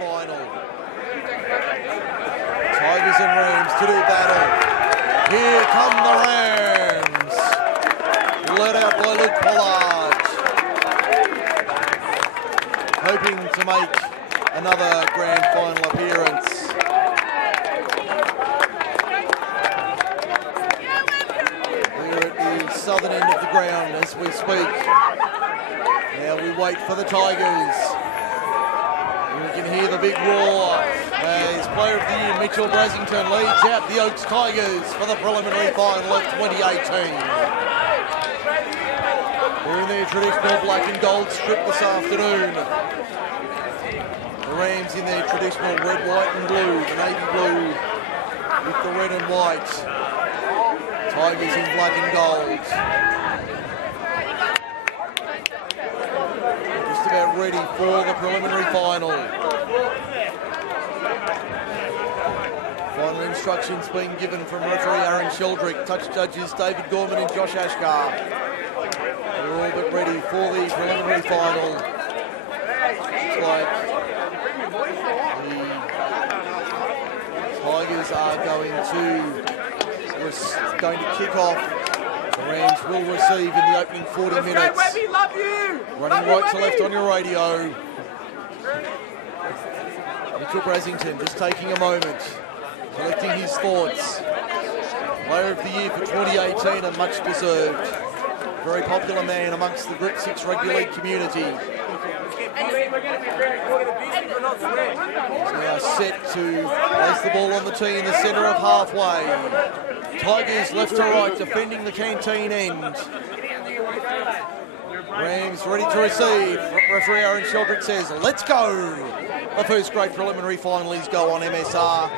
final. Tigers and Rams to do battle. Here come the Rams. Led out by Luke Pollard. Hoping to make another grand final appearance. We're at the southern end of the ground as we speak. Now we wait for the Tigers. We can hear the big roar as Player of the Year Mitchell Brasington leads out the Oaks Tigers for the preliminary final of 2018. They're in their traditional black and gold strip this afternoon. The Rams in their traditional red, white and blue, the navy blue with the red and white. Tigers in black and gold. Just about ready for the preliminary final. Final instructions being given from referee Aaron Sheldrick, touch judges David Gorman and Josh Ashgar. They're all but ready for the preliminary final. Looks like the Tigers are going to kick off. The Rams will receive in the opening 40 minutes. Running right to left on your radio. Mitchell Brasington just taking a moment, collecting his thoughts. Player of the Year for 2018 and much deserved. Very popular man amongst the Group 6 Rugby League community. He's now set to place the ball on the tee in the centre of halfway. Tigers left to right, defending the canteen end. Rams ready to receive. Referee Aaron Sheldrick says, let's go. The first great preliminary finalies go on MSR.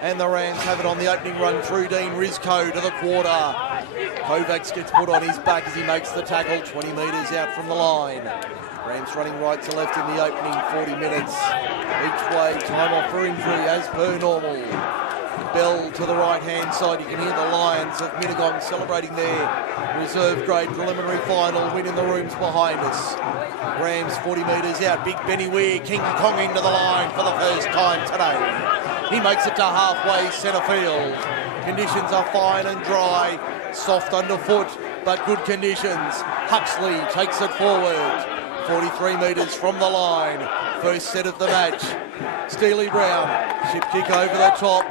And the Rams have it on the opening run through Dean Rizko to the quarter. Kovacs gets put on his back as he makes the tackle 20 metres out from the line. Rams running right to left in the opening 40 minutes. Each way, time off for injury as per normal. Bell to the right-hand side. You can hear the Lions of Mittagong celebrating their reserve grade preliminary final win in the rooms behind us. Rams 40 metres out. Big Benny Weir, King Kong into the line for the first time today. He makes it to halfway centre field. Conditions are fine and dry. Soft underfoot, but good conditions. Huxley takes it forward. 43 metres from the line. First set of the match. Steely Brown, ship kick over the top.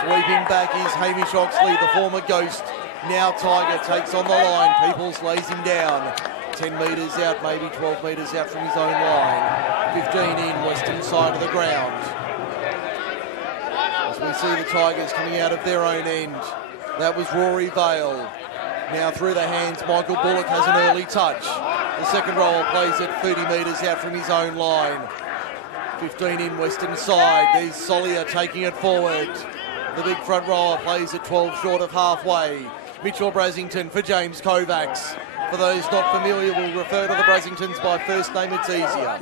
Sweeping back is Hamish Oxley, the former Ghost. Now Tiger takes on the line. Peoples lays him down. 10 metres out, maybe 12 metres out from his own line. 15 in, western side of the ground. As we see the Tigers coming out of their own end. That was Rory Vale. Now through the hands, Michael Bullock has an early touch. The second rower plays at 30 metres out from his own line. 15 in, western side. There's Solier taking it forward. The big front rower plays at 12 short of halfway. Mitchell Brasington for James Kovacs. For those not familiar, we'll refer to the Brasingtons by first name, it's easier.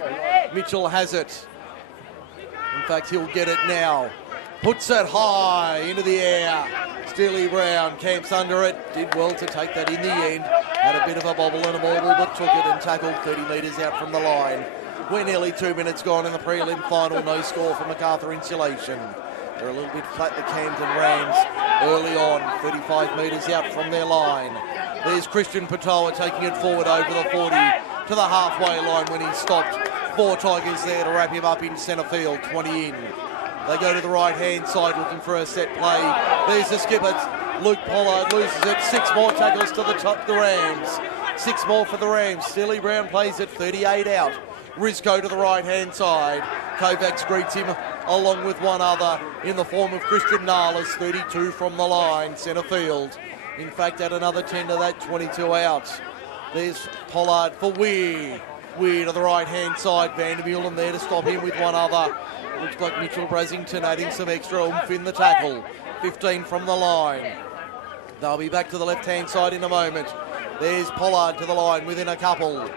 Mitchell has it. In fact, he'll get it now. Puts it high into the air. Steely Brown camps under it. Did well to take that in the end. Had a bit of a bobble and a bauble, but took it and tackled 30 metres out from the line. We're nearly 2 minutes gone in the prelim final. No score for MacArthur Insulation. They're a little bit flat, the Camden Rams, early on, 35 metres out from their line. There's Christian Patoa taking it forward over the 40 to the halfway line when he stopped. 4 Tigers there to wrap him up in centre field, 20 in. They go to the right-hand side looking for a set play. There's the skipper. Luke Pollard loses it. 6 more tackles to the top, the Rams. 6 more for the Rams. Steely Brown plays it 38 out. Rizko to the right-hand side. Kovacs greets him along with one other in the form of Christian Nalas, 32 from the line, centre field. In fact, at another 10 to that, 22 out. There's Pollard for Weir. Weir to the right-hand side. Vandermeulen there to stop him with one other. Looks like Mitchell Brasington adding some extra oomph in the tackle. 15 from the line. They'll be back to the left-hand side in a moment. There's Pollard to the line within a couple.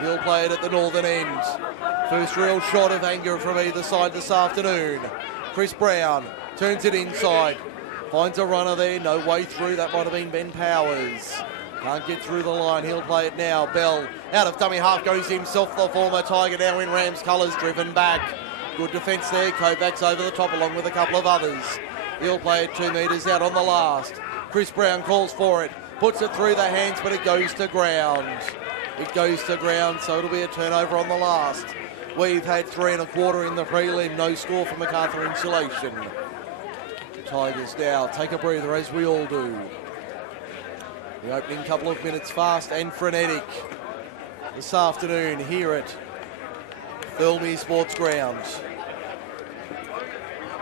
He'll play it at the northern end. First real shot of anger from either side this afternoon. Chris Brown turns it inside. Finds a runner there, no way through. That might have been Ben Powers. Can't get through the line. He'll play it now. Bell out of dummy half goes himself, the former Tiger, now in Rams colours, driven back. Good defence there. Kovacs over the top along with a couple of others. He'll play it 2 metres out on the last. Chris Brown calls for it. Puts it through the hands, but it goes to ground. It goes to ground, so it'll be a turnover on the last. We've had 3 1/4 in the prelim. No score for Macarthur Insulation. The Tigers now take a breather, as we all do. The opening couple of minutes fast and frenetic this afternoon here at Thirlmere Sports Ground.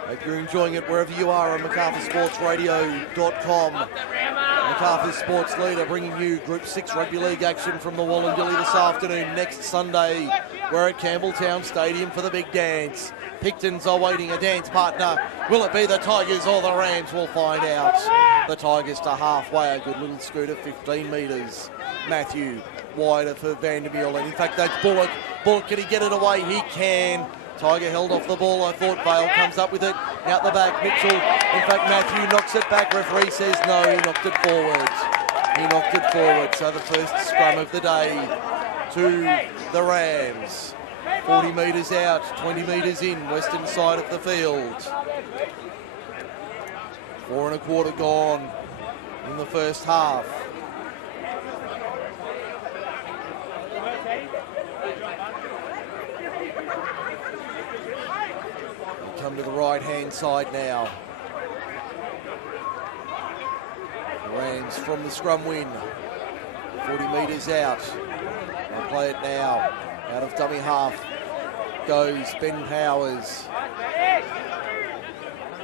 Hope you're enjoying it wherever you are on MacArthurSportsRadio.com. Macarthur Sports Leader bringing you Group 6 Rugby League action from the Wallandilly this afternoon. Next Sunday, we're at Campbelltown Stadium for the big dance. Picton's awaiting a dance partner. Will it be the Tigers or the Rams? We'll find out. The Tigers to halfway, a good little scooter, 15 metres. Matthew wider for Vandermeulen, and in fact that's Bullock. Bullock, can he get it away? He can. Tiger held off the ball. I thought Vale comes up with it. Out the back, Mitchell. In fact, Matthew knocks it back. Referee says no, he knocked it forward. He knocked it forward. So the first scrum of the day to the Rams. 40 metres out, 20 metres in, western side of the field. 4 1/4 gone in the first half. Come to the right-hand side now. The Rams from the scrum win. 40 metres out. They'll play it now. Out of dummy half goes Ben Powers.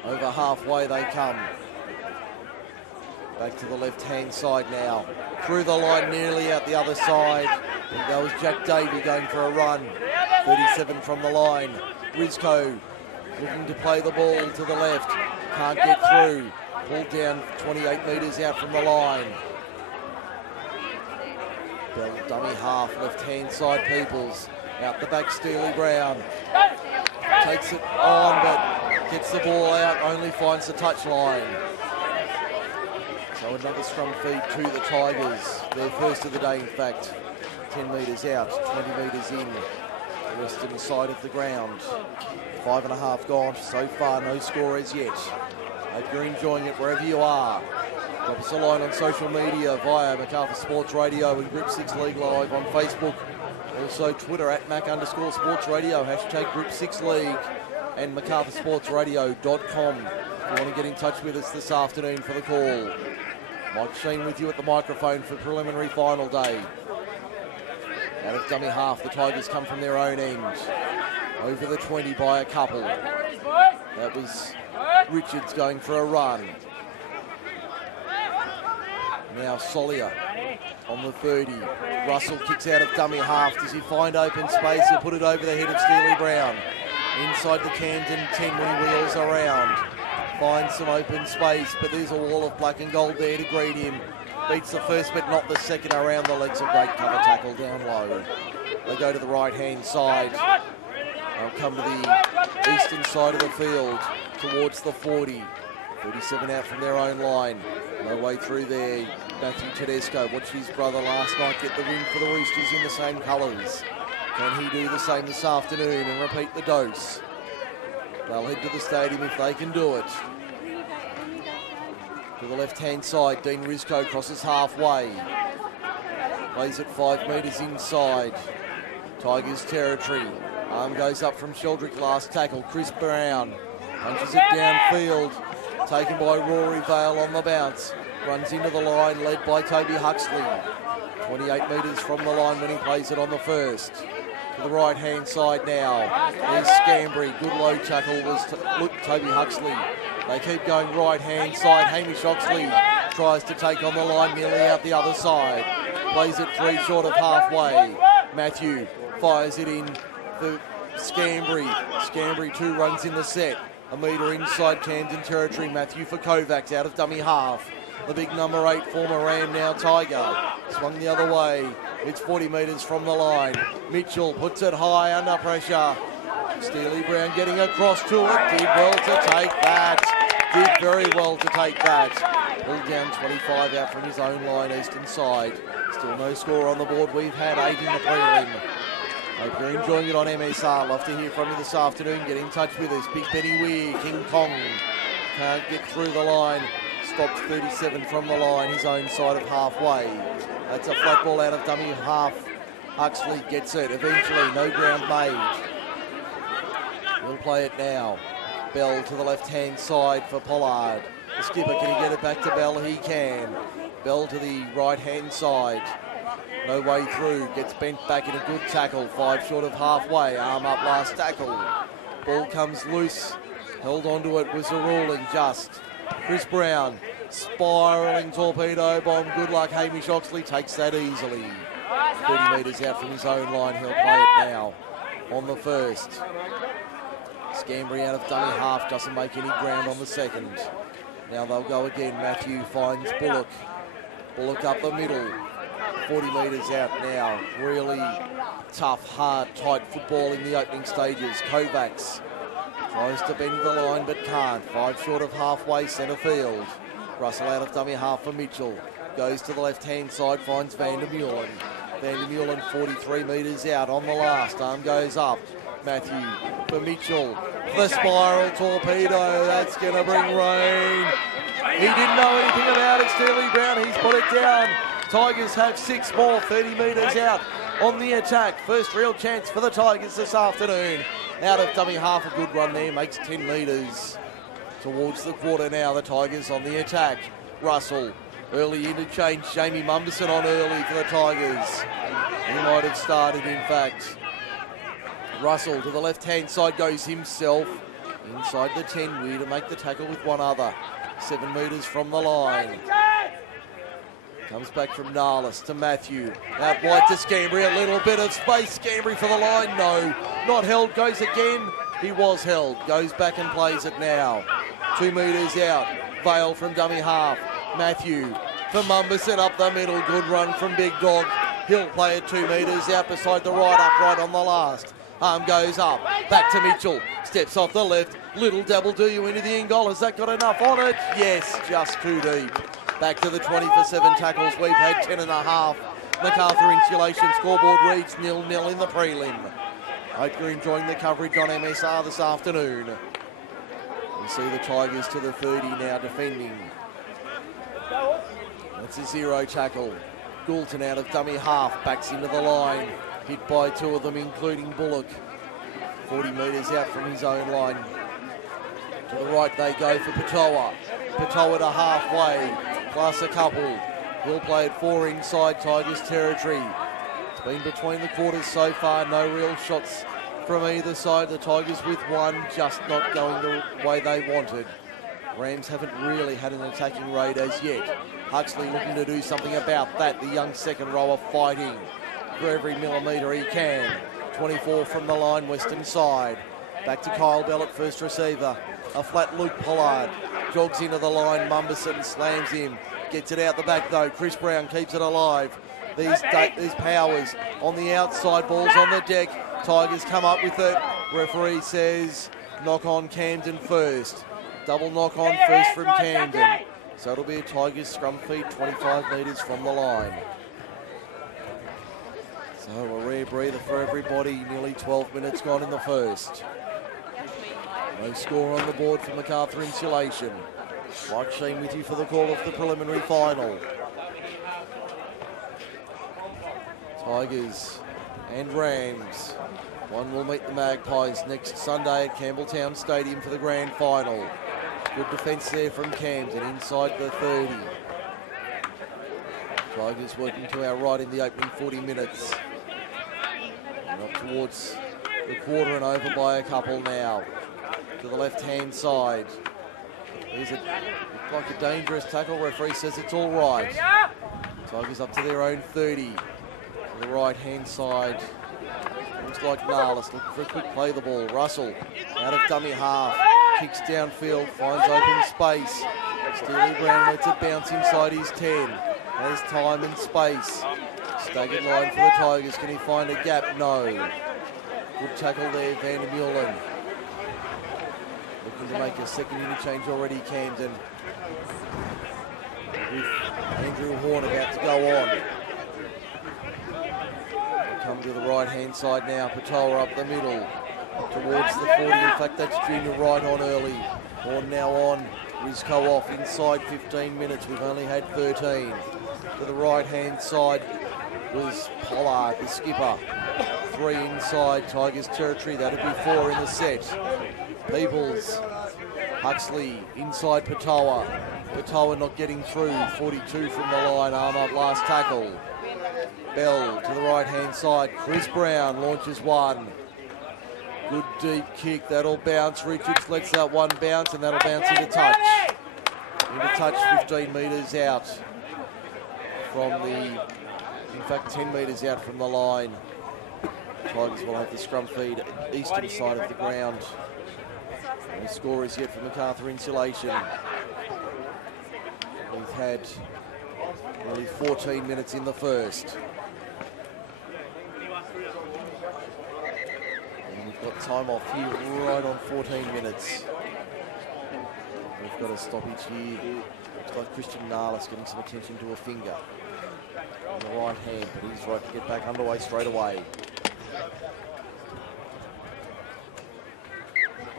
Over halfway they come. Back to the left-hand side now. Through the line, nearly out the other side. I think that was Jack Davey going for a run. 37 from the line. Rizko looking to play the ball to the left. Can't get through. Pulled down 28 metres out from the line. Bell dummy half, left-hand side Peoples. Out the back, Steely Brown. Takes it on, but gets the ball out, only finds the touchline. So another scrum feed to the Tigers. Their first of the day, in fact. 10 metres out, 20 metres in. Western side of the ground. 5 1/2 gone so far, no score as yet. Hope you're enjoying it wherever you are. Drop us a line on social media via Macarthur Sports Radio and Group 6 League Live on Facebook. Also Twitter at Mac_Sports Radio, hashtag Group 6 League, and MacArthurSportsRadio.com. If you want to get in touch with us this afternoon for the call. Mike Shean with you at the microphone for preliminary final day. Out of dummy half, the Tigers come from their own end. Over the 20 by a couple. That was Richards going for a run. Now Solier on the 30. Russell kicks out of dummy half. Does he find open space? He'll put it over the head of Steely Brown. Inside the Camden 10 when he wheels around. Finds some open space, but there's a wall of black and gold there to greet him. Beats the first but not the second around the legs. A great cover tackle down low. They go to the right-hand side. They'll come to the eastern side of the field towards the 40. 37 out from their own line. No way through there. Matthew Tedesco watched his brother last night get the win for the Roosters in the same colours. Can he do the same this afternoon and repeat the dose? They'll head to the stadium if they can do it. To the left-hand side, Dean Rizko crosses halfway. Plays it 5 metres inside. Tigers territory. Arm goes up from Sheldrick last tackle. Chris Brown punches it downfield. Taken by Rory Vale on the bounce. Runs into the line, led by Toby Huxley. 28 metres from the line when he plays it on the first. To the right-hand side now. There's Scambry. Good low tackle was Toby Huxley. They keep going right-hand side. Hamish Oxley tries to take on the line, nearly out the other side. Plays it 3 short of halfway. Matthew fires it in for Scambry. Scambry 2 runs in the set. A metre inside Camden territory. Matthew for Kovacs out of dummy half. The big number 8 former Ram, now Tiger. Swung the other way. It's 40 metres from the line. Mitchell puts it high under pressure. Steely Brown getting across to it. Did well to take that. Did very well to take that. Pulled down 25 out from his own line, eastern side. Still no score on the board. We've had 8 in the prelim. Hope you're enjoying it on MSR. Love to hear from you this afternoon. Get in touch with us. Big Benny Weir, King Kong. Can't get through the line. Stopped 37 from the line, his own side of halfway. That's a flat ball out of dummy half. Huxley gets it. Eventually, no ground made. He'll play it now. Bell to the left-hand side for Pollard. The skipper, can he get it back to Bell? He can. Bell to the right-hand side. No way through. Gets bent back in a good tackle. 5 short of halfway. Arm up last tackle. Ball comes loose. Held onto it was a ruling just. Chris Brown, spiralling torpedo bomb. Good luck. Hamish Oxley takes that easily. 30 metres out from his own line. He'll play it now on the first. Scambry out of dummy half. Doesn't make any ground on the second. Now they'll go again. Matthew finds Bullock. Bullock up the middle. 40 metres out now. Really tough, hard, tight football in the opening stages. Kovacs tries to bend the line but can't. 5 short of halfway, centre field. Russell out of dummy half for Mitchell. Goes to the left-hand side, finds Van der Meulen. Van der Meulen 43 metres out on the last. Arm goes up. Matthew for Mitchell. The spiral torpedo. That's going to bring rain. He didn't know anything about it. Steely Brown, he's put it down. Tigers have 6 more, 30 metres out on the attack. First real chance for the Tigers this afternoon. Out of dummy half, a good run there, makes 10 metres. Towards the quarter now, the Tigers on the attack. Russell, early interchange. Jamie Mumberson on early for the Tigers. He might have started, in fact. Russell to the left-hand side goes himself. Inside the 10, Weir to make the tackle with one other. 7 metres from the line. Comes back from Narlis to Matthew. Out wide to Scambry. A little bit of space. Scambry for the line. No. Not held. Goes again. He was held. Goes back and plays it now. 2 metres out. Vale from dummy half. Matthew for Mumberson up the middle. Good run from Big Dog. He'll play it 2 metres out beside the right upright on the last. Arm goes up. Back to Mitchell. Steps off the left. Little dabble do you into the end goal. Has that got enough on it? Yes. Just too deep. Back to the 20 for 7 tackles. We've had 10.5. MacArthur Insulation scoreboard reads 0-0 in the prelim. Hope you're enjoying the coverage on MSR this afternoon. We see the Tigers to the 30 now defending. That's a 0 tackle. Goulton out of dummy half. Backs into the line. Hit by 2 of them, including Bullock. 40 metres out from his own line. To the right they go for Patoa. Patoa to halfway. Plus a couple. He'll play it 4 inside Tigers territory. It's been between the quarters so far. No real shots from either side. The Tigers with 1, just not going the way they wanted. Rams haven't really had an attacking raid as yet. Huxley looking to do something about that. The young second rower fighting for every millimetre he can. 24 from the line, western side. Back to Kyle Bell at first receiver. A flat Luke Pollard. Jogs into the line. Mumberson slams him. Gets it out the back though. Chris Brown keeps it alive. These Powers on the outside. Balls on the deck. Tigers come up with it. Referee says knock on Camden first. Double knock on first from Camden. So it'll be a Tigers scrum feed 25 metres from the line. So a rare breather for everybody. Nearly 12 minutes gone in the first. No score on the board for MacArthur Insulation. Mike Shean with you for the call of the preliminary final. Tigers and Rams. One will meet the Magpies next Sunday at Campbelltown Stadium for the grand final. Good defence there from Camden inside the 30. Tigers working to our right in the opening 40 minutes. And up towards the quarter and over by a couple now. To the left-hand side. There's like a dangerous tackle. Referee says it's all right. Tigers up to their own 30. To the right-hand side. Looks like Narlis looking for a quick play the ball. Russell out of dummy half. Kicks downfield, finds open space. Steely Brown lets it bounce inside his 10. Has time and space. Staggered line for the Tigers. Can he find a gap? No. Good tackle there, Van der Meulen. Looking to make a second interchange already, Camden. With Andrew Horn about to go on. Come to the right-hand side now. Patoa up the middle towards the 40. In fact, that's Junior right on early. Horn now on. Rizco off inside 15 minutes. We've only had 13. To the right-hand side was Pollard, the skipper. 3 inside Tigers territory. That'd be 4 in the set. Peebles, Huxley inside Patoa. Patoa not getting through. 42 from the line. Arm up last tackle. Bell to the right-hand side. Chris Brown launches one. Good deep kick. That'll bounce. Richards lets that one bounce, and that'll bounce into touch. Into touch 15 metres out from the, in fact 10 metres out from the line. Tigers will have the scrum feed eastern side of the ground. No score is yet from MacArthur Insulation. We've had nearly 14 minutes in the first. And we've got time off here right on 14 minutes. We've got a stoppage here. Looks like Christian Narlis getting some attention to a finger on the right hand, but he's right to get back underway straight away.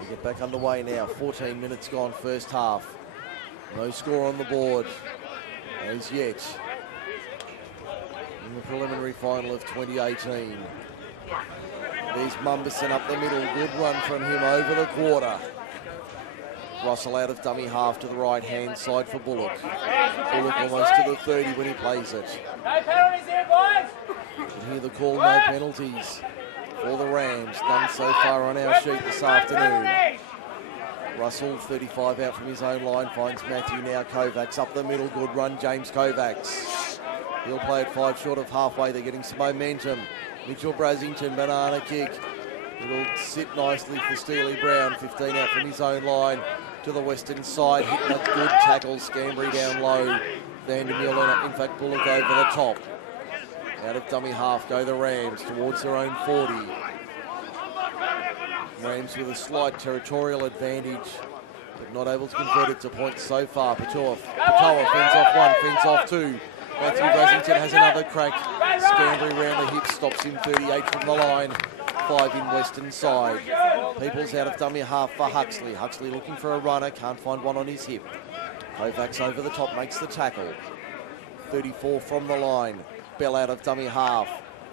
We get back underway now. 14 minutes gone first half. No score on the board as yet in the preliminary final of 2018. There's Mumberson up the middle. Good run from him over the quarter. Russell out of dummy half to the right-hand side for Bullock. Bullock almost to the 30 when he plays it. No penalties here, boys! You can hear the call, no penalties for the Rams. None so far on our sheet this afternoon. Russell, 35 out from his own line, finds Matthew now. Kovacs up the middle. Good run, James Kovacs. He'll play it 5 short of halfway. They're getting some momentum. Mitchell Brasington, banana kick. It'll sit nicely for Steely Brown, 15 out from his own line to the western side, hitting a good tackle, Scambry down low. Vandermeulen, in fact, Bullock over the top. Out of dummy half go the Rams towards their own 40. Rams with a slight territorial advantage, but not able to convert it to points so far. Patoa fends off one, fends off two. Matthew Brasington has another crack. Scambry round the hip, stops him 38 from the line. 5 in western side. Peoples out of dummy half for Huxley. Huxley looking for a runner, can't find one on his hip. Kovacs over the top, makes the tackle. 34 from the line. Bell out of dummy half,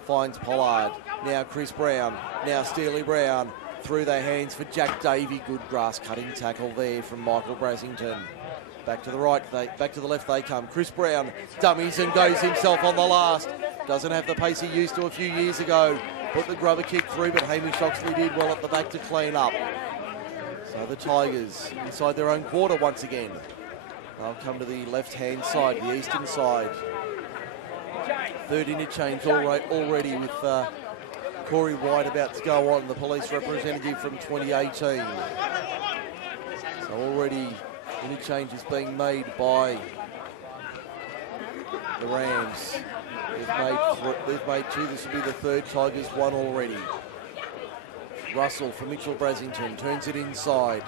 finds Pollard. Now Chris Brown, now Steely Brown. Through their hands for Jack Davey. Good grass cutting tackle there from Michael Brasington. Back to the right, back to the left they come. Chris Brown dummies and goes himself on the last. Doesn't have the pace he used to a few years ago. Put the grubber kick through, but Hamish Oxley did well at the back to clean up. So the Tigers inside their own quarter once again. They'll come to the left-hand side, the eastern side. Third interchange already with Corey White about to go on, the police representative from 2018. So already interchanges being made by the Rams. They've made 2. This will be the third. Tigers 1 already. Russell for Mitchell Brasington turns it inside.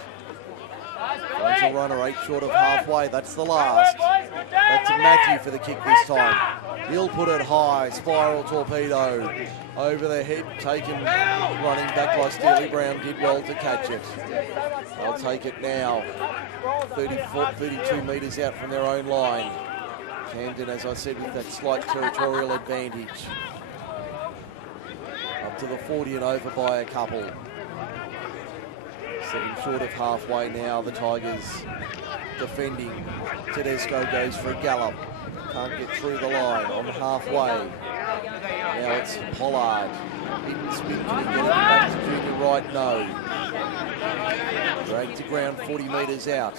Finds a runner 8 short of halfway. That's the last. That's Matthew for the kick this time. He'll put it high. Spiral torpedo over the head. Taken running back by Steely Brown. Did well to catch it. They'll take it now. 32 metres out from their own line. Camden, as I said, with that slight territorial advantage. Up to the 40 and over by a couple. 7 short of halfway now, the Tigers defending. Tedesco goes for a gallop. Can't get through the line on halfway. Now it's Pollard. Hit and spin, can he get it back to Junior right? No. Dragged to ground 40 metres out.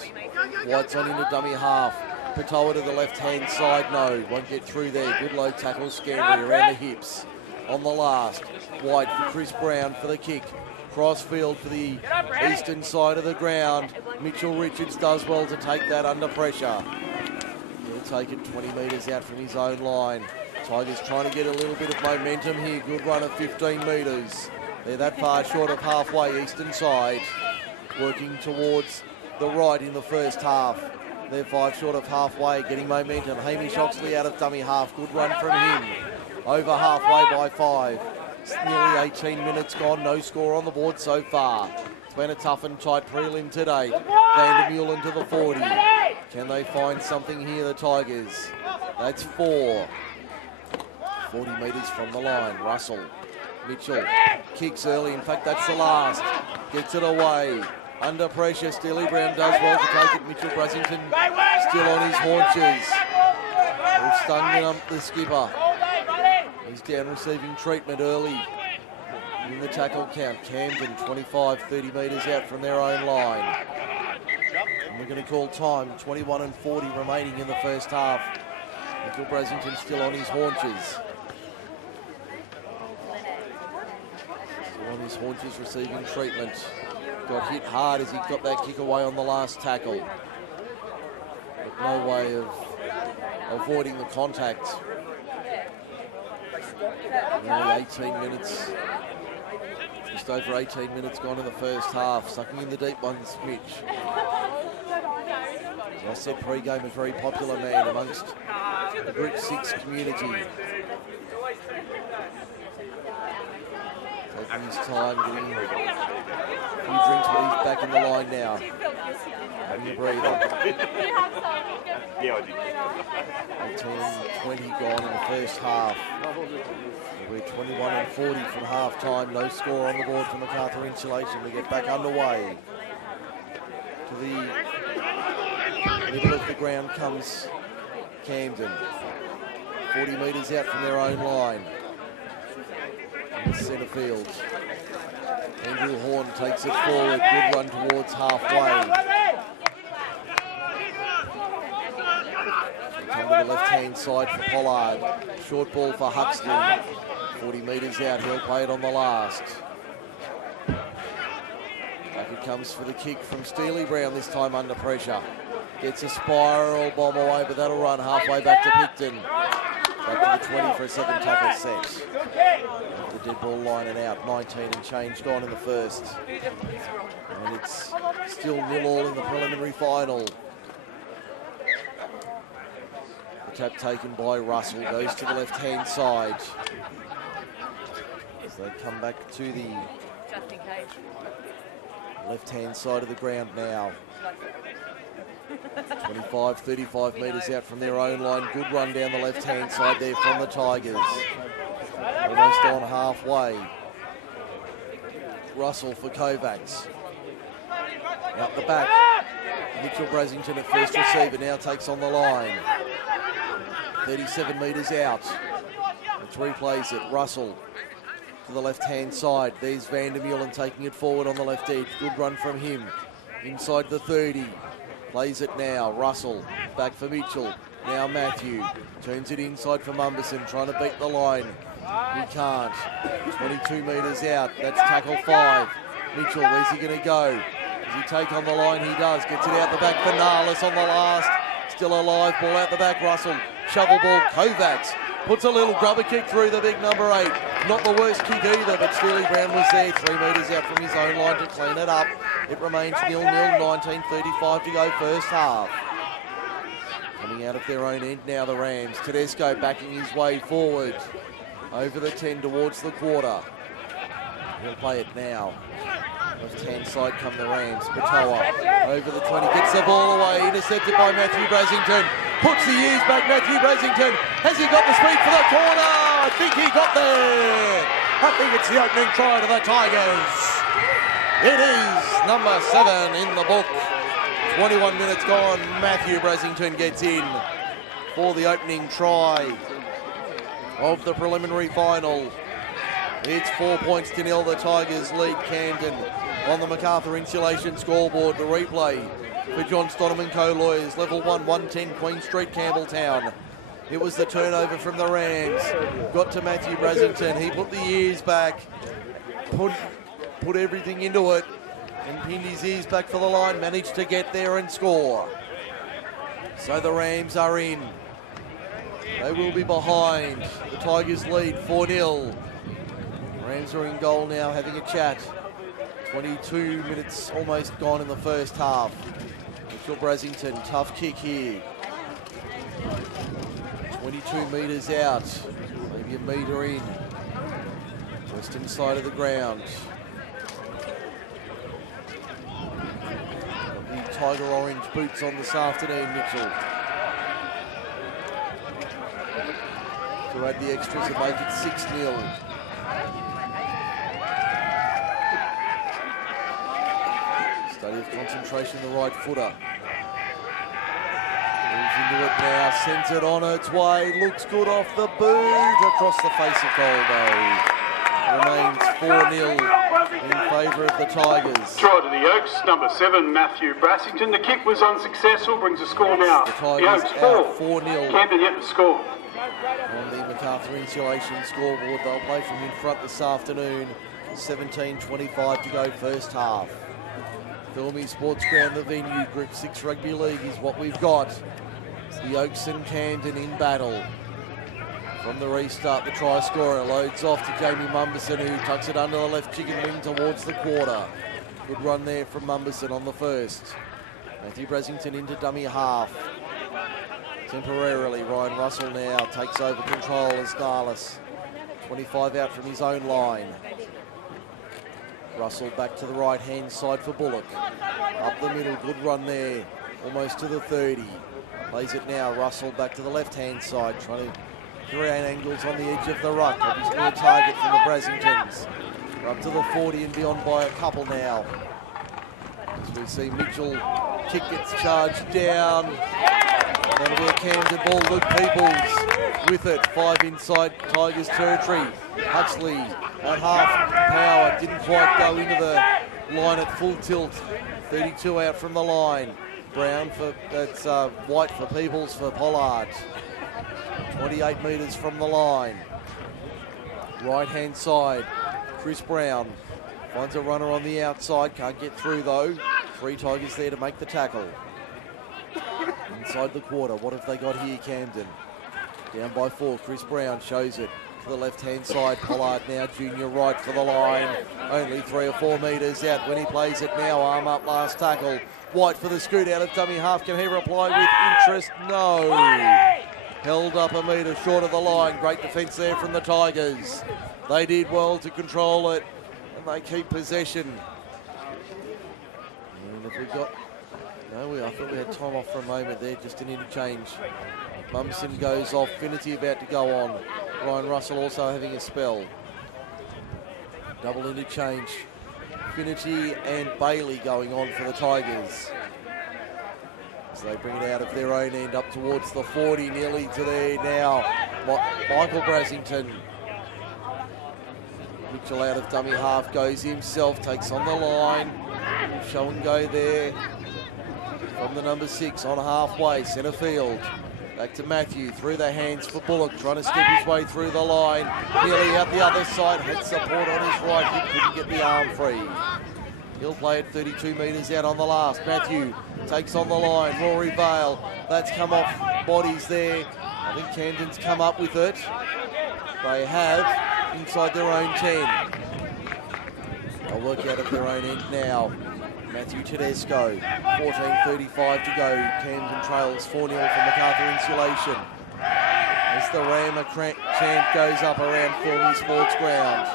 White's on into dummy half. Patoa to the left-hand side, no, won't get through there. Good low tackle, Scambry around the hips. On the last, White for Chris Brown for the kick. Crossfield for the eastern side of the ground. Mitchell Richards does well to take that under pressure. He'll take it 20 metres out from his own line. Tigers trying to get a little bit of momentum here. Good run of 15 metres. They're that far short of halfway, eastern side. Working towards the right in the first half. They're 5 short of halfway, getting momentum. Hamish Oxley out of dummy half. Good run from him. Over halfway by 5. It's nearly 18 minutes gone, no score on the board so far. It's been a tough and tight prelim today. Van der Meulen to the 40. Can they find something here, the Tigers? That's 4. 40 metres from the line. Russell, Mitchell, kicks early. In fact, that's the last. Gets it away. Under pressure, Steely Brown does well to take it. Mitchell Brasington still on his haunches. They've stung up the skipper. He's down receiving treatment early in the tackle count. Camden, 25, 30 metres out from their own line. And we're going to call time, 21 and 40 remaining in the first half. Mitchell Brasington still on his haunches. Still on his haunches receiving treatment. Got hit hard as he got that kick away on the last tackle. But no way of avoiding the contact. Nearly 18 minutes. Just over 18 minutes gone in the first half. Sucking in the deep ones, Mitch. As I said, pre-game, a very popular man amongst the Group 6 community. Taking his time, getting a few drinks, but he's back in the line now. Having a breather. 18-20 gone in the first half. We're 21 and 40 from half time. No score on the board for MacArthur Insulation. We get back underway. To the middle of the ground comes Camden. 40 metres out from their own line. In the centre field. Andrew Horn takes it forward. Good run towards halfway. Come to the left-hand side for Pollard. Short ball for Huxley. 40 metres out, he'll play it on the last. Back it comes for the kick from Steely Brown, this time under pressure. Gets a spiral bomb away, but that'll run halfway back to Picton. Back to the 20 for a second tackle set. The dead ball line and out, 19 and change gone in the first. And it's still 0-0 in the preliminary final. The tap taken by Russell, goes to the left-hand side. As they come back to the left-hand side of the ground now. 25, 35 metres out from their own line. Good run down the left-hand side there from the Tigers. Almost on halfway. Russell for Kovacs. Out the back. Mitchell Brasington at first receiver, now takes on the line. 37 metres out. Let's replays it. Russell to the left-hand side. There's Van der Meulen taking it forward on the left edge. Good run from him. Inside the 30. Plays it now. Russell back for Mitchell. Now Matthew turns it inside for Mumberson, trying to beat the line. He can't. 22 metres out. That's tackle 5. Mitchell, where's he going to go? Does he take on the line? He does. Gets it out the back for Nalis on the last. Still alive. Ball out the back. Russell. Shovel ball. Kovacs puts a little grubber kick through the big number 8. Not the worst kick either, but Steely Brown was there. 3 metres out from his own line to clean it up. It remains 0-0, 19:35 to go first half. Coming out of their own end now, the Rams. Tedesco backing his way forward. Over the 10 towards the quarter. He'll play it now. Left-hand side come the Rams. Patoa over the 20, gets the ball away. Intercepted by Matthew Brasington. Puts the ears back, Matthew Brasington. Has he got the speed for the corner? I think he got there. I think it's the opening try to the Tigers. It is number 7 in the book. 21 minutes gone. Matthew Brasington gets in for the opening try of the preliminary final. It's 4 points to 0. The Tigers lead Camden on the MacArthur Insulation scoreboard. The replay for John Stonham & Co Lawyers, level 1, 110 Queen Street, Campbelltown. It was the turnover from the Rams. Got to Matthew Brasington. He put the ears back, put everything into it, and pinned his ears back for the line. Managed to get there and score. So the Rams are in. They will be behind. The Tigers lead 4-0. Rams are in goal now, having a chat. 22 minutes almost gone in the first half. Mitchell Brasington, tough kick here. 22 metres out, maybe a metre in. Western side of the ground. Got the tiger orange boots on this afternoon, Mitchell. To add the extras and make it 6-0. Study of concentration, the right footer. Moves into it now, sends it on its way, looks good off the boot, across the face of goal though. Remains 4-0 in favour of the Tigers. Try to the Oaks, number 7, Matthew Brassington. The kick was unsuccessful, brings the score now. The Tigers out 4-0. Camden yet to score. On the MacArthur Insulation scoreboard, they'll play from in front this afternoon. 17:25 to go first half. Filmy Sports Ground, the venue. Group 6 Rugby League is what we've got. The Oaks and Camden in battle. From the restart, the try scorer loads off to Jamie Mumberson, who tucks it under the left chicken wing towards the quarter. Good run there from Mumberson on the first. Matthew Brassington into dummy half. Temporarily, Ryan Russell now takes over control as Darlis. 25 out from his own line. Russell back to the right-hand side for Bullock. Up the middle, good run there. Almost to the 30. Plays it now, Russell back to the left-hand side, trying to create angles on the edge of the ruck. Obviously a target from the Brassingtons. We're up to the 40 and beyond by a couple now. As we see Mitchell, kick gets charged down. That'll be a Camden ball. Luke Peoples with it. 5 inside Tigers territory. Huxley at half power. Didn't quite go into the line at full tilt. 32 out from the line. Brown for, that's White for Peoples for Pollard. 28 metres from the line. Right hand side. Chris Brown finds a runner on the outside. Can't get through though. 3 Tigers there to make the tackle. Inside the quarter, what have they got here, Camden? Down by 4, Chris Brown shows it to the left-hand side. Pollard now junior right for the line. Only 3 or 4 metres out when he plays it now. Arm up, last tackle. White for the scoot out of dummy half. Can he reply with interest? No. Held up a metre short of the line. Great defence there from the Tigers. They did well to control it, and they keep possession. And if we got... No, I thought we had time off for a moment there, just an interchange. Mumberson goes off, Finity about to go on. Ryan Russell also having a spell. Double interchange. Finity and Bailey going on for the Tigers. So they bring it out of their own end up towards the 40, nearly to there now. Michael Brassington. Mitchell out of dummy half, goes himself, takes on the line. Show and go there. From the number 6 on halfway, centre field. Back to Matthew, through the hands for Bullock, trying to skip his way through the line. Nearly out the other side, had support on his right, he couldn't get the arm free. He'll play it 32 metres out on the last. Matthew takes on the line, Rory Vale, that's come off bodies there. I think Camden's come up with it. They have, inside their own 10. They'll work out of their own end now. Matthew Tedesco, 14:35 to go. Camden trails 4-0 for MacArthur Insulation. As the Rammer chant goes up around Filmy Sports Ground.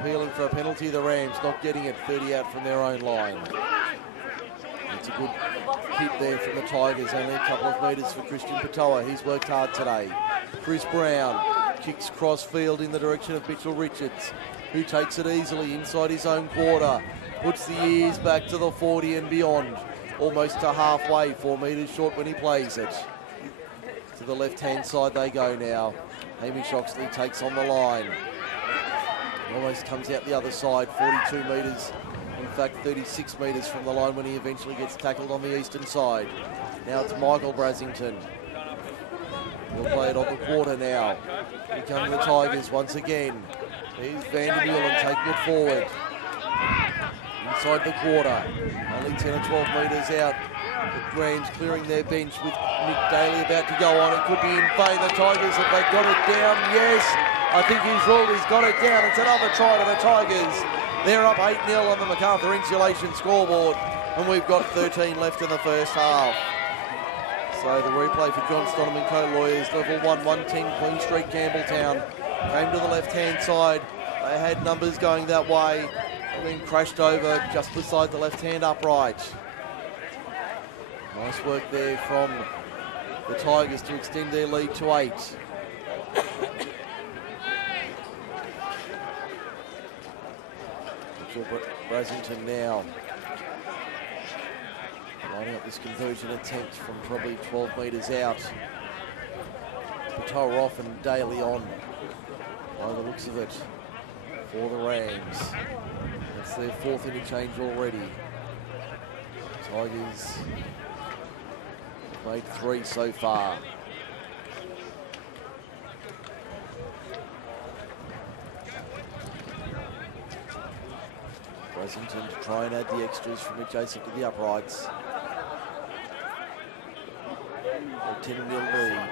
Appealing for a penalty, the Rams not getting it, 30 out from their own line. It's a good hit there from the Tigers, only a couple of metres for Christian Patoa. He's worked hard today. Chris Brown kicks cross field in the direction of Mitchell Richards, who takes it easily inside his own quarter. Puts the ears back to the 40 and beyond. Almost to halfway, 4 metres short when he plays it. To the left-hand side they go now. Hamish Oxley takes on the line. Almost comes out the other side, 42 metres. In fact, 36 metres from the line when he eventually gets tackled on the eastern side. Now it's Michael Brassington. He'll play it on the quarter now. Here come the Tigers once again. Here's Van der Meulen taking it forward. Inside the quarter, only 10 or 12 metres out. The Rams clearing their bench with Nick Daly about to go on. It could be in vain. The Tigers, have they got it down? Yes, I think he's ruled he's got it down. It's another try to the Tigers. They're up 8-0 on the MacArthur Insulation scoreboard, and we've got 13 left in the first half. So the replay for John Stonham and Co-Lawyers, level 1, 110 Queen Street, Campbelltown. Came to the left-hand side. They had numbers going that way and then crashed over just beside the left-hand upright. Nice work there from the Tigers to extend their lead to 8. Brasington now lining up this conversion attempt from probably 12 metres out. Patel off and Daly on by the looks of it for the Rams. That's their 4th interchange already. Tigers made 3 so far. Brasington to try and add the extras from adjacent to the uprights. A 10-0 lead.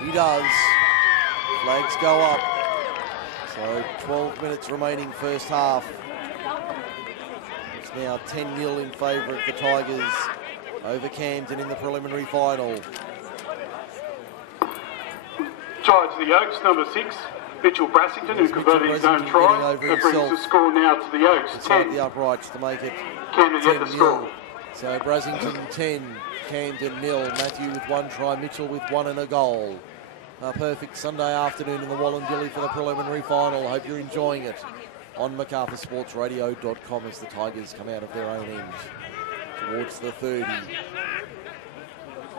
He does. Flags go up. So 12 minutes remaining first half. It's now 10-0 in favour of the Tigers over Camden in the preliminary final. Try to the Oaks, number 6. Mitchell Brassington, who converted his own try. That brings the score now to the Oaks, 10. The uprights to make it Camden get the score. So Brasington 10, Camden 0. Matthew with 1 try, Mitchell with 1 and a goal. A perfect Sunday afternoon in the Wallandilly for the preliminary final. Hope you're enjoying it on MacArthurSportsRadio.com as the Tigers come out of their own end towards the 30.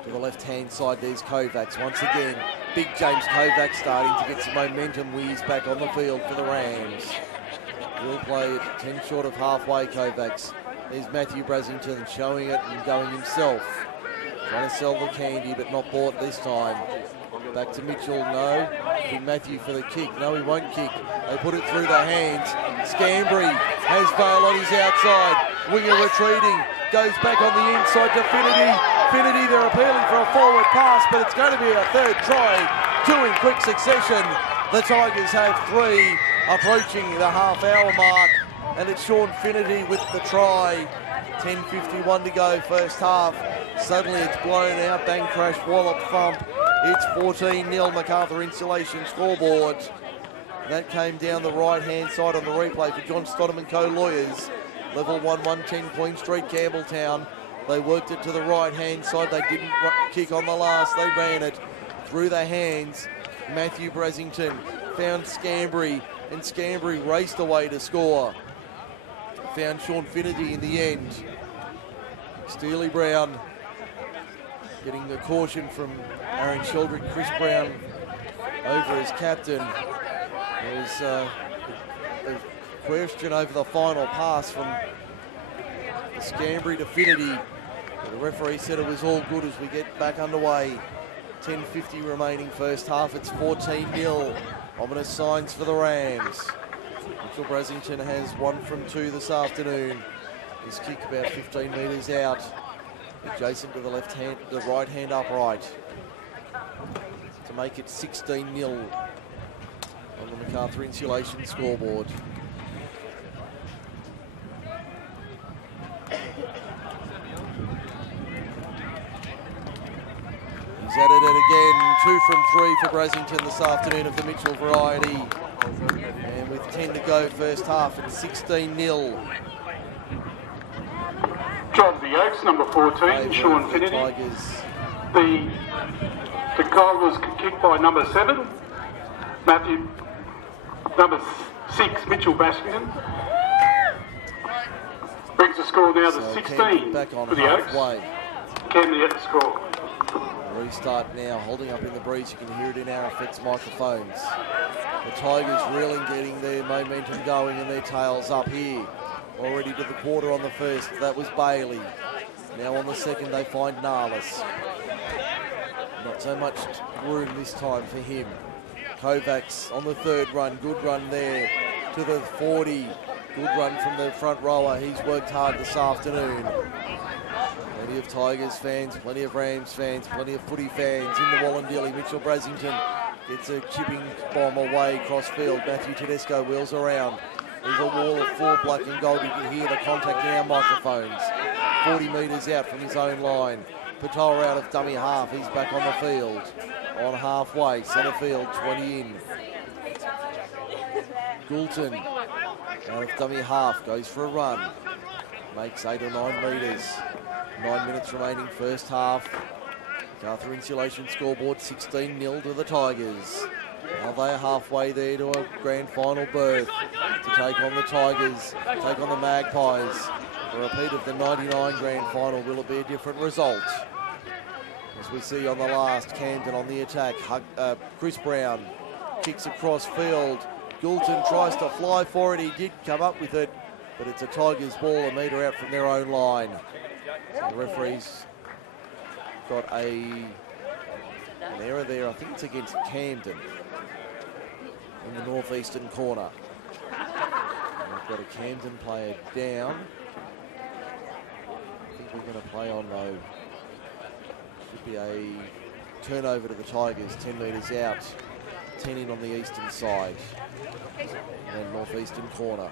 To the left-hand side, there's Kovacs. Once again, big James Kovacs starting to get some momentum. He's back on the field for the Rams. We'll play it 10 short of halfway, Kovacs. There's Matthew Brasington showing it and going himself. Trying to sell the candy, but not bought this time. Back to Mitchell, no. To Matthew for the kick. No, he won't kick. They put it through the hands. Scambry has Bale on his outside. Winger retreating. Goes back on the inside to Finity, they're appealing for a forward pass, but it's going to be a 3rd try. 2 in quick succession. The Tigers have 3 approaching the half-hour mark, and it's Sean Finity with the try. 10:51 to go first half. Suddenly it's blown out. Bang crash, wallop thump. It's 14-0 MacArthur Insulation scoreboard. That came down the right-hand side on the replay for John Stodham & Co. Lawyers. Level 1, 110 Queen Street, Campbelltown. They worked it to the right-hand side. They didn't kick on the last. They ran it through the hands. Matthew Brasington found Scambry, and Scambry raced away to score. Found Sean Finity in the end. Steely Brown getting the caution from Aaron Sheldrick. Chris Brown over as captain. There's a question over the final pass from Scambry to Finity. The referee said it was all good as we get back underway. 10:50 remaining first half. It's 14-0. Ominous signs for the Rams. Mitchell Brasington has 1 from 2 this afternoon. His kick about 15 metres out, adjacent to the right hand upright, to make it 16-0 on the MacArthur Insulation scoreboard. He's at it again. 2 from 3 for Brasington this afternoon of the Mitchell variety. And with 10 to go first half, it's 16-0. John the Oaks, number 14, Sean Finity. The goal was kicked by number 7, Matthew. Number 6, Mitchell Brasington. Brings the score now to 16 back on for the Oaks. Camden at the score. Restart now, holding up in the breeze. You can hear it in our effects microphones. The Tigers really getting their momentum going and their tails up here. Already to the quarter on the first, that was Bailey. Now on the second, they find Narlis. Not so much room this time for him. Kovacs on the 3rd run, good run there to the 40. Good run from the front rower. He's worked hard this afternoon. Plenty of Tigers fans, plenty of Rams fans, plenty of footy fans in the Wallandilly. Mitchell Brasington gets a chipping bomb away cross field. Matthew Tedesco wheels around. There's a wall of 4 black and gold. You can hear the contact in our microphones. 40 metres out from his own line. Patel out of dummy half. He's back on the field. On halfway, centre field, 20 in. Goulton out of dummy half, goes for a run. Makes 8 or 9 metres. 9 minutes remaining first half. MacArthur Insulation scoreboard 16-0 to the Tigers. Now they're halfway there to a grand final berth to take on the Tigers, take on the Magpies. A repeat of the 99 grand final. Will it be a different result? As we see on the last, Camden on the attack. Chris Brown kicks across field. Goulton tries to fly for it. He did come up with it, but it's a Tigers ball a metre out from their own line. So the referee's got an error there. I think it's against Camden in the northeastern corner. We've got a Camden player down. I think we're going to play on though. Should be a turnover to the Tigers, 10 metres out, 10 in on the eastern side, and then northeastern corner.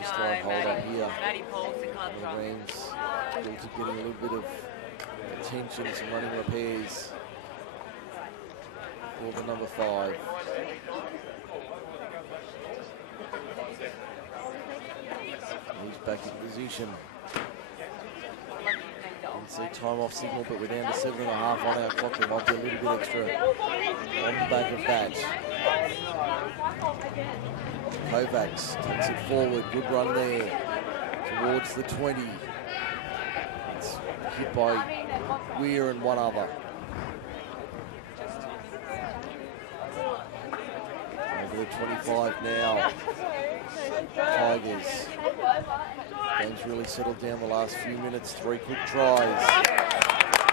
Just line hold up here. The Rams getting a little bit of attention, some running repairs for the number 5. He's back in position. Didn't see time off signal, but we're down to 7.5 on our clock. There might be a little bit extra on the back of that. Kovacs takes it forward. Good run there towards the 20. It's hit by Weir and one other. Over the 25 now. Tigers. Game's really settled down the last few minutes. 3 quick tries.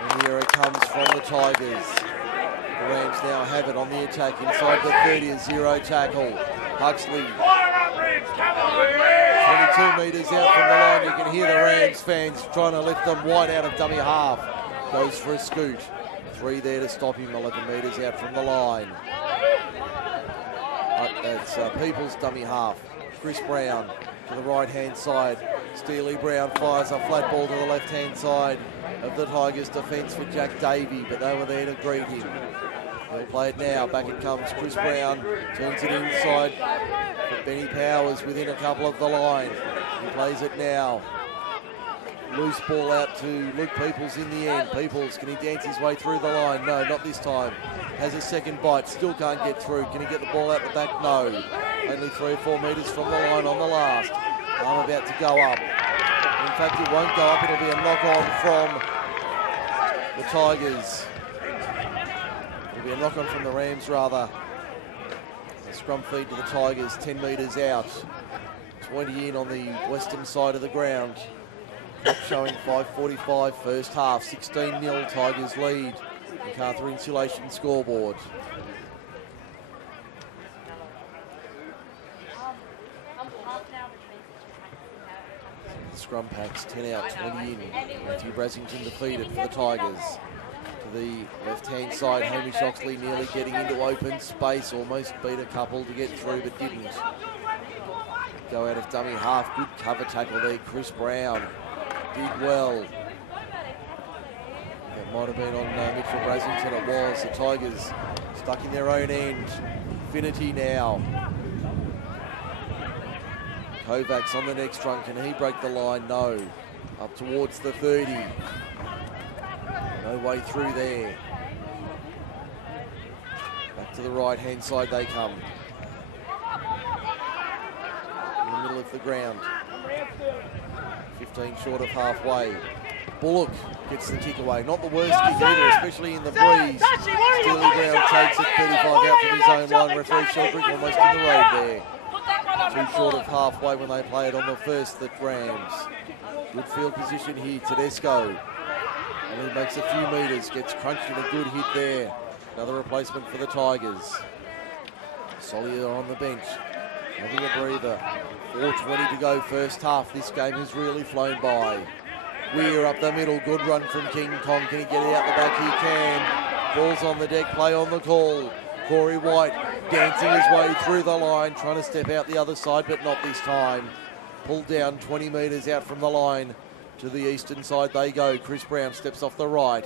And here it comes from the Tigers. The Rams now have it on the attack inside the 30, a 0 tackle. Huxley. 22 metres out from the line. You can hear the Rams fans trying to lift them wide out of dummy half. Goes for a scoot. 3 there to stop him, 11 metres out from the line. That's People's dummy half. Chris Brown to the right-hand side. Steely Brown fires a flat ball to the left-hand side of the Tigers' defence for Jack Davey, but they were there to greet him. They'll play it now. Back it comes. Chris Brown turns it inside for Benny Powers within a couple of the line. He plays it now. Loose ball out to Luke Peoples in the end. Peoples, can he dance his way through the line? No, not this time. Has a second bite, still can't get through. Can he get the ball out the back? No. Only 3 or 4 metres from the line on the last. I'm about to go up. In fact, it won't go up. It'll be a knock-on from the Tigers. It'll be a knock-on from the Rams, rather. A scrum feed to the Tigers, 10 metres out. 20 in on the western side of the ground. Showing 5:45 first half, 16-0 Tigers lead. MacArthur Insulation scoreboard. Scrum packs, 10 out, 20 in. Matthew Brassington defeated for the Tigers. To the left-hand side, Hamish Oxley nearly getting into open space, almost beat a couple to get through, but didn't. Go out of dummy half, good cover tackle there, Chris Brown. Did well. That might have been on Mitchell Brassington, it was. The Tigers stuck in their own end. Finity now. Kovacs on the next run. Can he break the line? No. Up towards the 30. No way through there. Back to the right-hand side they come. In the middle of the ground. 15 short of halfway. Bullock gets the kick away. Not the worst kick either, especially in the breeze. Steely Brown takes it 35 out from his own line. Referee Sheldrick almost in the road there. 2 short of halfway when they play it on the first, the Rams. Good field position here, Tedesco. And he makes a few metres, gets crunched in a good hit there. Another replacement for the Tigers. Solier on the bench, having a breather. 4:20 to go first half. This game has really flown by. Weir up the middle, good run from King Kong. Can he get it out the back? He can. Ball's on the deck, play on the call. Corey White dancing his way through the line, trying to step out the other side, but not this time. Pulled down 20 metres out from the line To the eastern side they go. Chris Brown steps off the right.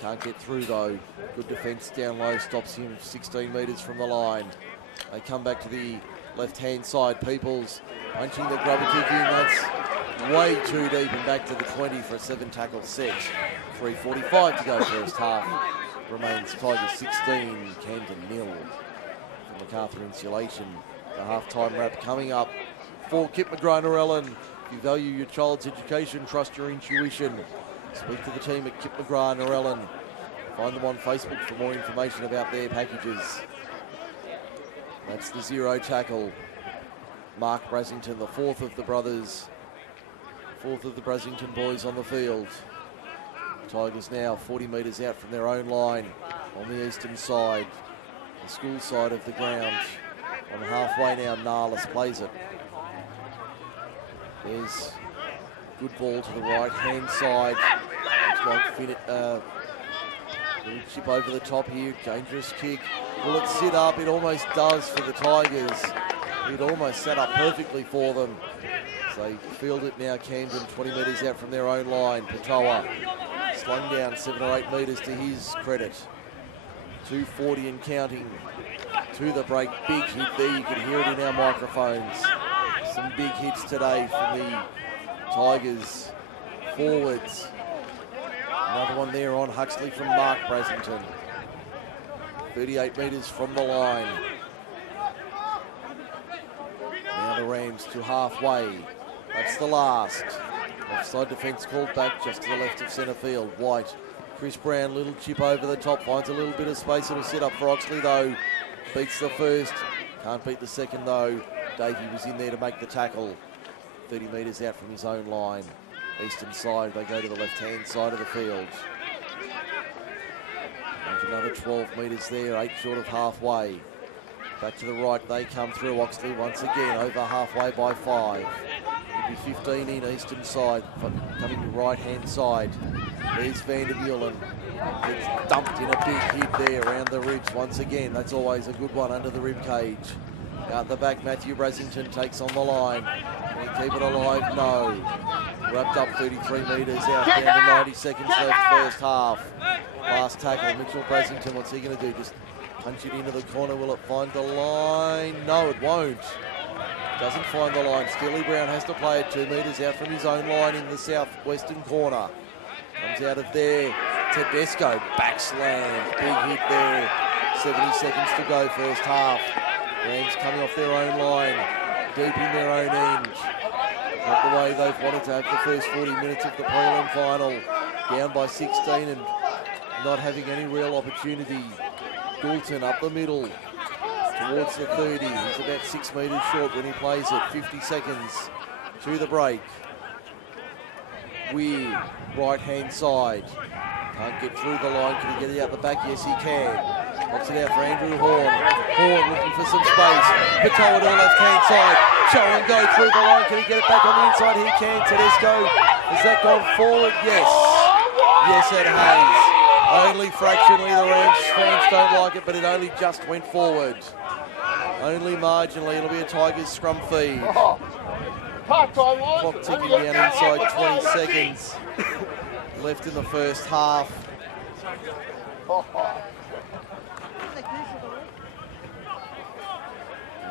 Can't get through though. Good defence down low, stops him 16 metres from the line. They come back to the left-hand side. Peoples punching the grubber kick in. That's way too deep and back to the 20 for a 7-tackle set. 3:45 to go first half. Remains Tigers 16, Camden 0. From MacArthur Insulation, the half-time wrap coming up for Kip McGrath Narellan. If you value your child's education, trust your intuition. Speak to the team at Kip McGrath Narellan. Find them on Facebook for more information about their packages. That's the 0 tackle. Mark Brasington, the fourth of the brothers. Fourth of the Brasington boys on the field. Tigers now 40 metres out from their own line on the eastern side. The school side of the ground. On halfway now, Narlis plays it. There's good ball to the right-hand side. Looks like little chip over the top here. Dangerous kick. Will it sit up? It almost does for the Tigers. It almost set up perfectly for them. So they field it now, Camden, 20 metres out from their own line. Patoa slung down 7 or 8 metres to his credit. 2:40 and counting to the break. Big hit there, you can hear it in our microphones. Some big hits today from the Tigers forwards. Another one there on Huxley from Mark Brasington. 38 metres from the line. Now the Rams to halfway. That's the last. Offside defence called back just to the left of centre field. White, Chris Brown, little chip over the top, finds a little bit of space. It'll set up for Oxley though. Beats the first, can't beat the second though. Davey was in there to make the tackle. 30 metres out from his own line. Eastern side, they go to the left-hand side of the field. Make another 12 metres there, 8 short of halfway. Back to the right, they come through. Oxley once again, over halfway by 5. It'll be 15 in eastern side, coming to right-hand side. There's Van der Meulen. Gets dumped in a big hit there around the ribs once again. That's always a good one under the rib cage. Out the back, Matthew Brasington takes on the line. Can he keep it alive? No. Wrapped up 33 metres out, down to 90 seconds left, first half. Last tackle, Mitchell Brasington, what's he going to do? Just punch it into the corner. Will it find the line? No, it won't. Doesn't find the line. Steely Brown has to play it 2 metres out from his own line in the southwestern corner. Comes out of there. Tedesco, back slam. Big hit there. 70 seconds to go, first half. Rams coming off their own line, deep in their own end. Not the way they've wanted to have the first 40 minutes of the prelim final. Down by 16 and not having any real opportunity. Goulton up the middle towards the 30. He's about 6 metres short when he plays it. 50 seconds to the break. Weir, right-hand side. Can't get through the line. Can he get it out the back? Yes, he can. Pops it out for Andrew Horn. Horn looking for some space. Patoa to the left-hand side. Show and go through the line. Can he get it back on the inside? He can. Tedesco, has that gone forward? Yes. Yes, it has. Only fractionally. The Rams fans don't like it, but it only just went forward. Only marginally. It'll be a Tigers scrum feed. Clock ticking down inside 20 seconds. Left in the first half.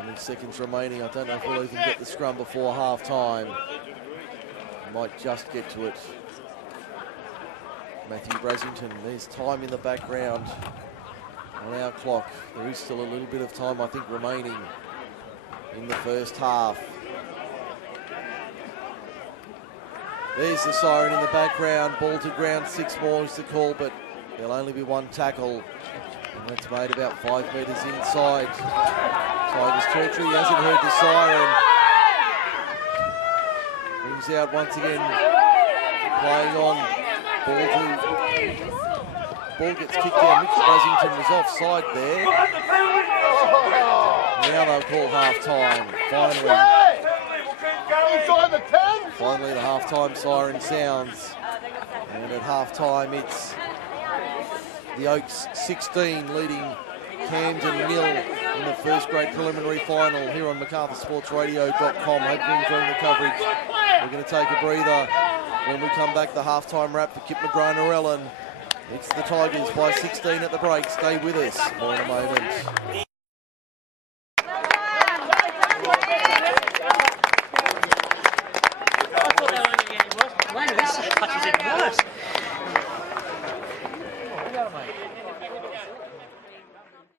20 seconds remaining. I don't know if we'll even get the scrum before half time. Might just get to it. Matthew Brasington, there's time in the background on our clock. There is still a little bit of time, I think, remaining in the first half. There's the siren in the background. Ball to ground, 6 more is the call, but there'll only be 1 tackle. And that's made about 5 metres inside Tigers territory. He hasn't heard the siren. Brings out once again, playing on. Ball gets kicked out. Mitch Brasington was offside there. Now they'll call half-time, finally. Finally, the half-time siren sounds. And at half-time, it's the Oaks 16 leading Camden 0 in the first grade preliminary final here on MacArthurSportsRadio.com. Hope you're enjoying the coverage. We're going to take a breather. When we come back, the halftime wrap for Kip McGrath-Ellen. It's the Tigers by 16 at the break. Stay with us. More in a moment. Touches it